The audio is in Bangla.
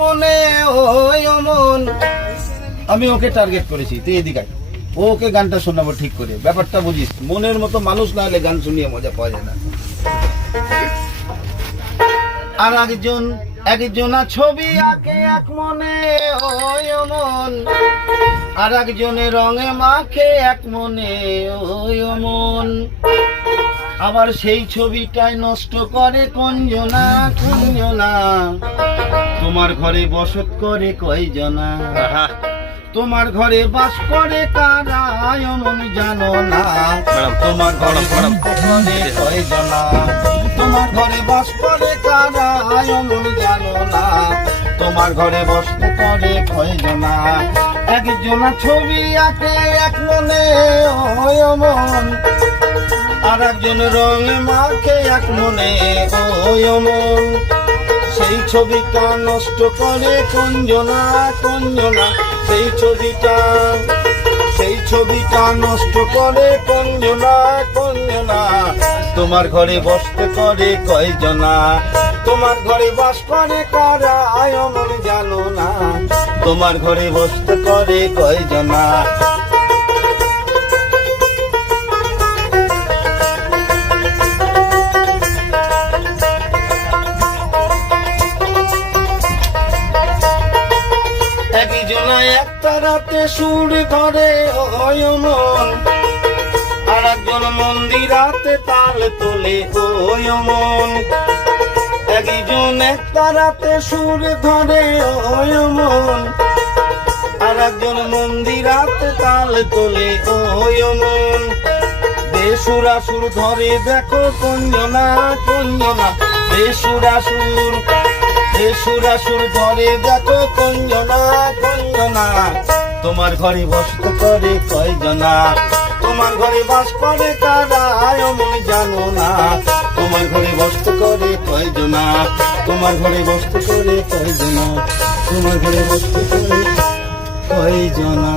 মনে ওই অমন। আমি ওকে টার্গেট করেছি, তুই এদিকে আয়। ওকে গানটা শোনাবো ঠিক করে, ব্যাপারটা বুঝিস। মনের মতো মানুষ না হলে গান শুনিয়ে মজা পাওয়া যায় না। আর একজনা ছবি আঁকে এক মনে ওই অমন, আর একজনের রঙে মাখে এক মনে ওই অমন। আবার সেই ছবিটাই নষ্ট করে কোনজনা কোনজনা। তোমার ঘরে বসত করে কয়জনা, তোমার ঘরে বাস করে কারা এমন জানো না। তোমার ঘরে করে কয়জনা, তোমার ঘরে বাস করে কারা এমন জানো না। তোমার ঘরে বসতে করে কয়জনা। একজনা ছবি আঁকে এক মনে ওই অমন, আর একজন রঙে মাখে এক মনে ওই অমন। সেই ছবিটা নষ্ট করে কোনজনা কোনজনা। সেই ছবিটা নষ্ট করে কোনজনা কোনজনা। তোমার ঘরে বসতে করে কয়জনা, তোমার ঘরে বাস করে কারা এমন জানো না। তোমার ঘরে বসতে করে কয়জনা। একজনা একটা রাতে সুর ধরে ওই অমন, আর একজন মন্দিরাতে তাল তোলে ওই অমন। একজন একটা রাতে সুর ধরে ওই অমন, আর একজন মন্দিরাতে তাল তোলে ওই অমন। বেসুরাসুর ধরে দেখো কোনজনা কোনজনা। বেসুরাসুর ধরে দেখো কোনজনা কোনজনা। তোমার ঘরে বসতে করে কয়জনা, তোমার ঘরে বাস করে কারা এমন জানো না। তোমার ঘরে বসতে করে কয়জনা, তোমার ঘরে বসতে করে কয়জনা। তোমার ঘরে বসতে করে কয়জনা।